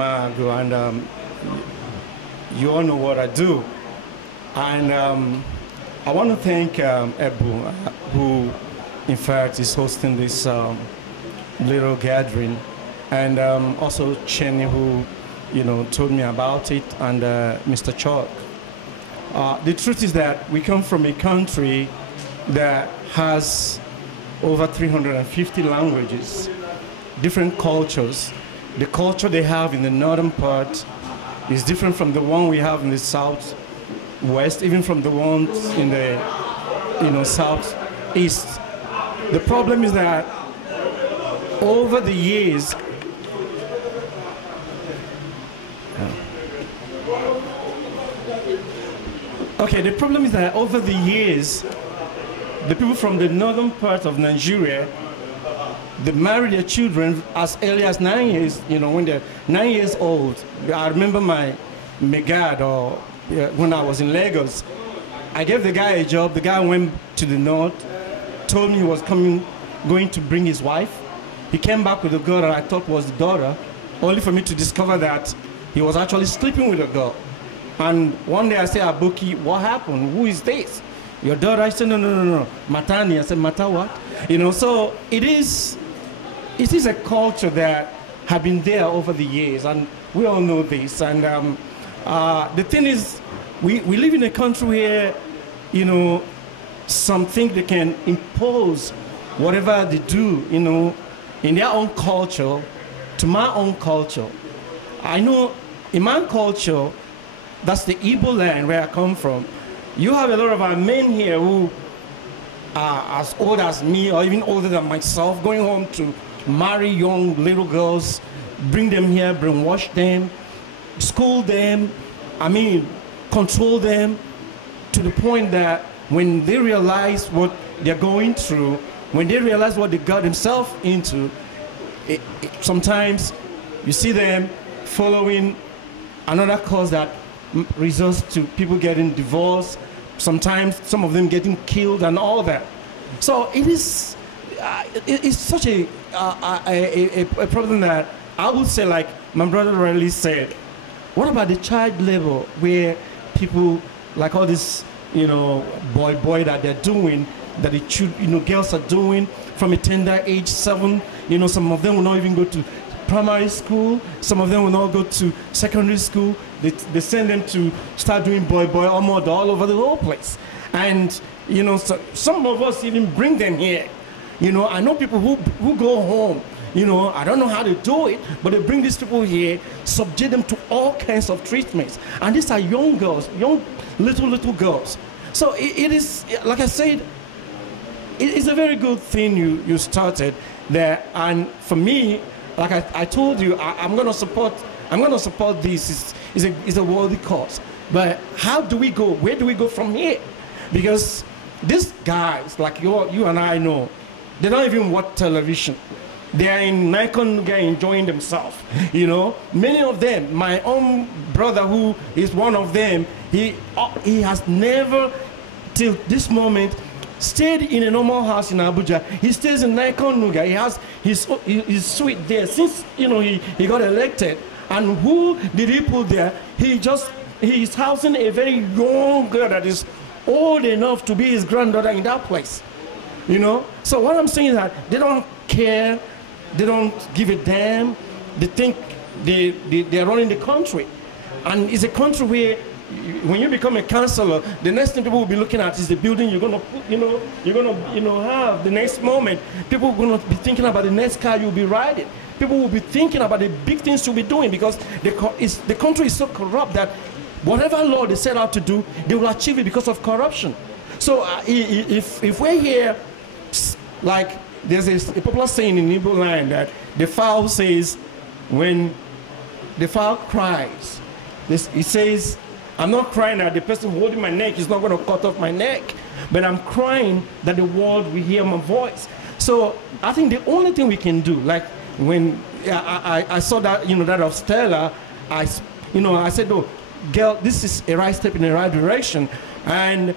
Ago, and you all know what I do. And I want to thank Ebu, who, in fact, is hosting this little gathering, and also Chenny, who, told me about it, and Mr. Chalk. The truth is that we come from a country that has over 350 languages, different cultures. The culture they have in the northern part is different from the one we have in the southwest, even from the ones in the southeast. The problem is that over the years, the problem is that over the years, the people from the northern part of Nigeria, they marry their children as early as 9 years, when they're 9 years old. I remember my Megad, or when I was in Lagos, I gave the guy a job. The guy went to the north, told me he was going to bring his wife. He came back with a girl that I thought was the daughter, only for me to discover that he was actually sleeping with a girl. And one day I said, Abuki, what happened? Who is this? Your daughter? I said, no, Matani. I said, Mata what? So it is a culture that have been there over the years, and we all know this. And the thing is, we live in a country where, some think they can impose whatever they do, in their own culture to my own culture. I know in my culture, that's the Igbo land where I come from. You have a lot of our men here who are as old as me, or even older than myself, going home to marry young little girls, bring them here, brainwash them, school them, control them, to the point that when they realize what they're going through, when they realize what they got themselves into, sometimes you see them following another cause that results to people getting divorced, sometimes some of them getting killed and all that. So it's such a problem that I would say, like my brother rightly said, what about the child labor where people, like all this, boy that they're doing, that the girls are doing from a tender age, 7, some of them will not even go to primary school, some of them will not go to secondary school. They send them to start doing boy all over the whole place. And, so some of us even bring them here. I know people who go home, I don't know how to do it, but they bring these people here, subject them to all kinds of treatments. And these are young girls, young little girls. So it is, like I said, it is a very good thing you started there. And for me, like I told you, I'm going to support this. It's a worthy cause. But how do we go? Where do we go from here? Because these guys, like you and I know, they don't even watch television. They are in Nikon enjoying themselves. Many of them, my own brother who is one of them, he has never till this moment stayed in a normal house in Abuja. He stays in Nikon Nuga. He has his suite there since he got elected. And who did he put there? He's housing a very young girl that is old enough to be his granddaughter in that place. So what I'm saying is that they don't care, they don't give a damn. They think they're running the country, and it's a country where, when you become a councillor, the next thing people will be looking at is the building you're gonna have the next moment. People are gonna be thinking about the next car you'll be riding. People will be thinking about the big things you'll be doing, because the country is so corrupt that whatever law they set out to do, they will achieve it because of corruption. So if we're here, like there's a popular saying in Igbo land that the fowl says, when the fowl cries, it says, I'm not crying that the person holding my neck is not going to cut off my neck, but I'm crying that the world will hear my voice. So I think the only thing we can do, like when I saw that, that of Stella, I said, oh, girl, this is a right step in the right direction. And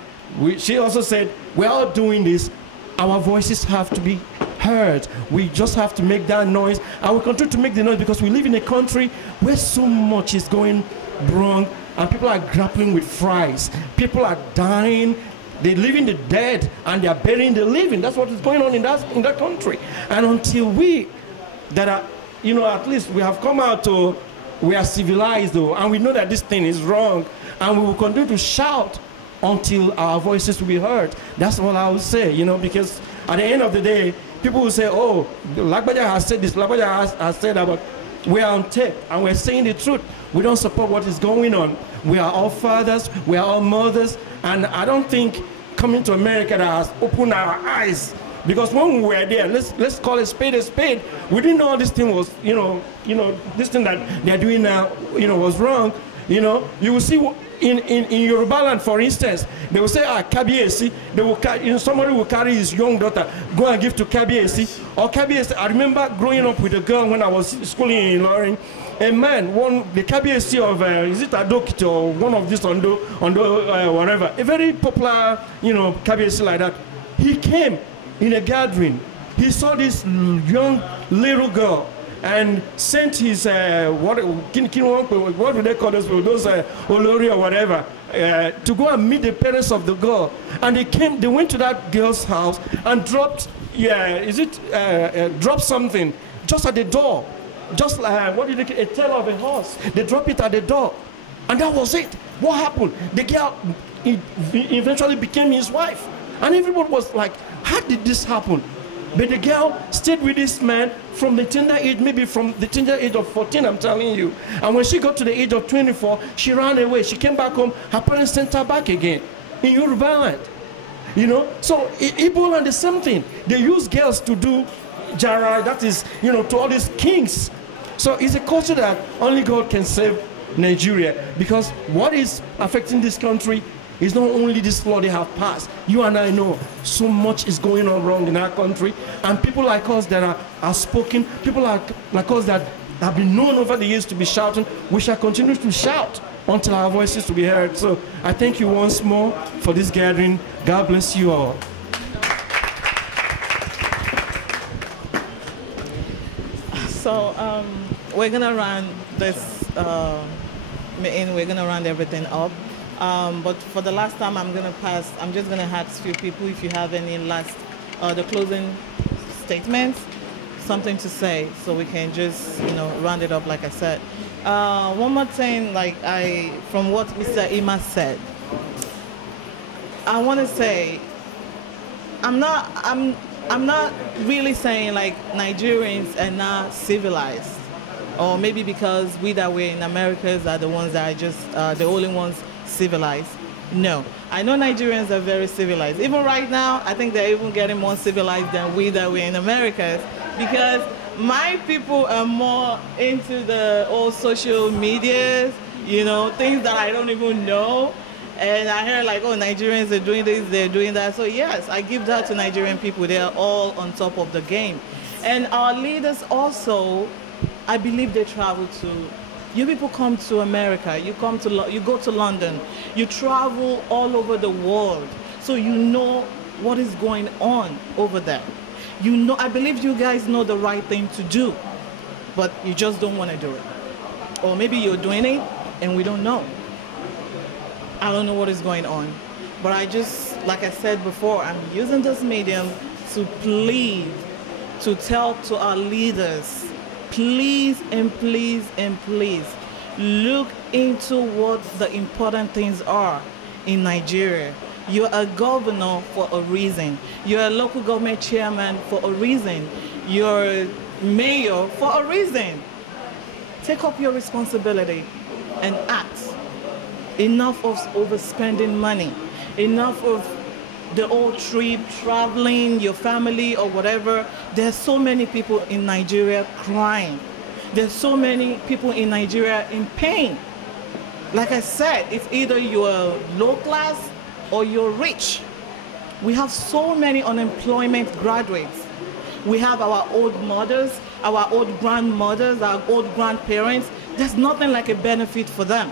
she also said, we're all doing this. Our voices have to be heard. We just have to make that noise, and we continue to make the noise because we live in a country where so much is going wrong, and people are grappling with fries. People are dying. They're leaving the dead, and they're burying the living. That's what is going on in that country. And until we, that are, you know, at least we have come out to, we are civilized though, and we know that this thing is wrong, and we will continue to shout until our voices will be heard. That's what I would say, you know, because at the end of the day, people will say, oh, Lagbaja has said this, Lagbaja has said that, but we are on tape, and we're saying the truth. We don't support what is going on. We are all fathers, we are all mothers, and I don't think coming to America that has opened our eyes. Because when we were there, let's call it spade a spade. We didn't know this thing was, you know, this thing that they're doing now, you know, was wrong. You know, you will see in Yoruba land, for instance, they will say, Kabiesi. They will, you know, somebody will carry his young daughter, go and give to Kabiesi. Or Kabiesi. I remember growing up with a girl when I was schooling in Ilorin. A man, the Kabiesi of, is it Adokito or one of these Ondo, whatever, a very popular, you know, Kabiesi like that. He came in a gathering. He saw this young little girl and sent his, what do they call those Olori or whatever, to go and meet the parents of the girl. And they went to that girl's house and dropped, dropped something just at the door. Just like, a tail of a horse. They drop it at the door. And that was it. What happened? The girl eventually became his wife. And everyone was like, how did this happen? But the girl stayed with this man from the tender age, maybe from the tender age of 14, I'm telling you. And when she got to the age of 24, she ran away. She came back home. Her parents sent her back again in Yoruba land. You know, so Igbo land is something. They use girls to do jara, that is, you know, to all these kings. So it's a culture that only God can save Nigeria, because what is affecting this country is not only this law they have passed. You and I know so much is going on wrong in our country, and people like us that are outspoken, people like us that have been known over the years to be shouting, we shall continue to shout until our voices will be heard. So I thank you once more for this gathering. God bless you all. So we're gonna run this meeting. We're gonna round everything up. But for the last time, I'm just gonna ask a few people if you have any last, the closing statements, something to say, so we can just, you know, round it up. Like I said, one more thing, from what Mr. Ima said, I want to say, I'm not really saying like Nigerians are not civilized, or maybe because we that we're in Americas are the ones that are just the only ones civilized. No, I know Nigerians are very civilized. Even right now, I think they're even getting more civilized than we that we're in Americas, because my people are more into the old social medias, you know, things that I don't even know. And I heard like, oh, Nigerians are doing this, they're doing that. So yes, I give that to Nigerian people. They are all on top of the game. And our leaders also, I believe they travel to, you people come to America, you go to London, you travel all over the world. So you know what is going on over there. You know, I believe you guys know the right thing to do, but you just don't want to do it. Or maybe you're doing it and we don't know. I don't know what is going on. But I just, like I said before, I'm using this medium to plead, to tell to our leaders, please and please and please, look into what the important things are in Nigeria. You're a governor for a reason. You're a local government chairman for a reason. You're a mayor for a reason. Take up your responsibility and act. Enough of overspending money. Enough of the old trip, traveling, your family or whatever. There's so many people in Nigeria crying. There's so many people in Nigeria in pain. Like I said, it's either you're low class or you're rich. We have so many unemployment graduates. We have our old mothers, our old grandmothers, our old grandparents. There's nothing like a benefit for them.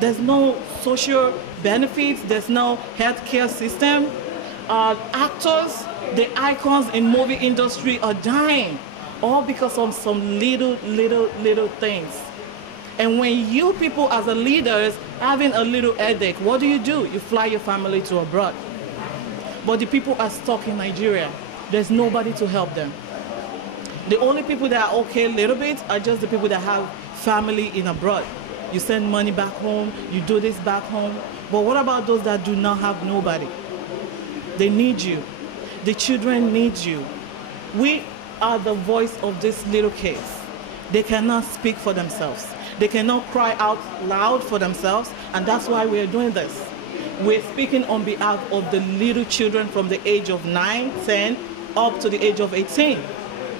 There's no social benefits, there's no healthcare system. Actors, The icons in movie industry are dying, all because of some little things. And when you people as a leaders having a little headache, what do? You fly your family to abroad. But the people are stuck in Nigeria. There's nobody to help them. The only people that are okay a little bit are just the people that have family in abroad. You send money back home, you do this back home. But what about those that do not have nobody? They need you. The children need you. We are the voice of these little kids. They cannot speak for themselves. They cannot cry out loud for themselves, and that's why we are doing this. We're speaking on behalf of the little children from the age of 9, 10, up to the age of 18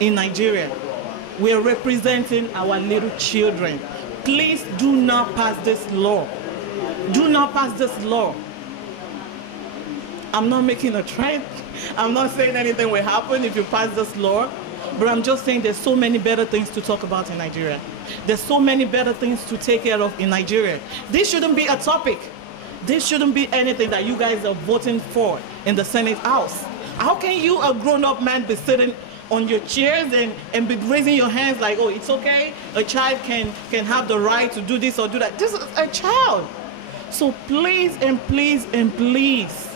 in Nigeria. We're representing our little children. Please do not pass this law. Do not pass this law. I'm not making a threat. I'm not saying anything will happen if you pass this law, but I'm just saying there's so many better things to talk about in Nigeria. There's so many better things to take care of in Nigeria. This shouldn't be a topic. This shouldn't be anything that you guys are voting for in the Senate House. How can you, a grown-up man, be sitting on your chairs and be raising your hands like, oh, it's okay, a child can have the right to do this or do that? This is a child. So please and please and please,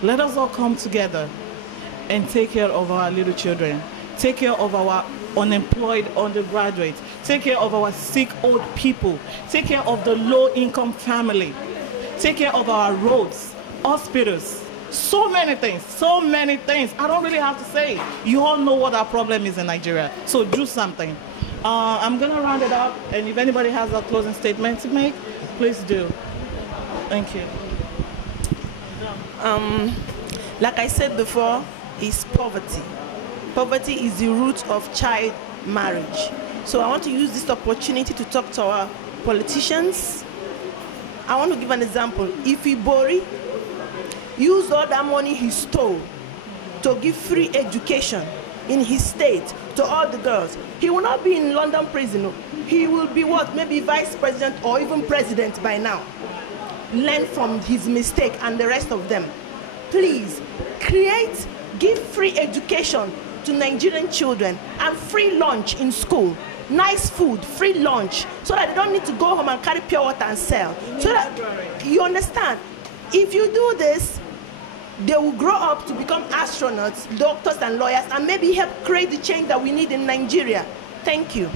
let us all come together and take care of our little children. Take care of our unemployed undergraduates. Take care of our sick old people. Take care of the low-income family. Take care of our roads, hospitals. So many things, so many things. I don't really have to say. You all know what our problem is in Nigeria. So do something. I'm going to round it up, and if anybody has a closing statement to make, please do. Thank you. Like I said before, is poverty. Poverty is the root of child marriage. So I want to use this opportunity to talk to our politicians. I want to give an example. If Ibori used all that money he stole to give free education in his state to all the girls, he will not be in London prison. He will be what? Maybe vice president or even president by now. Learn from his mistake and the rest of them. Please, give free education to Nigerian children and free lunch in school. Nice food, free lunch, so that they don't need to go home and carry pure water and sell. So that, you understand, if you do this, they will grow up to become astronauts, doctors and lawyers, and maybe help create the change that we need in Nigeria. Thank you.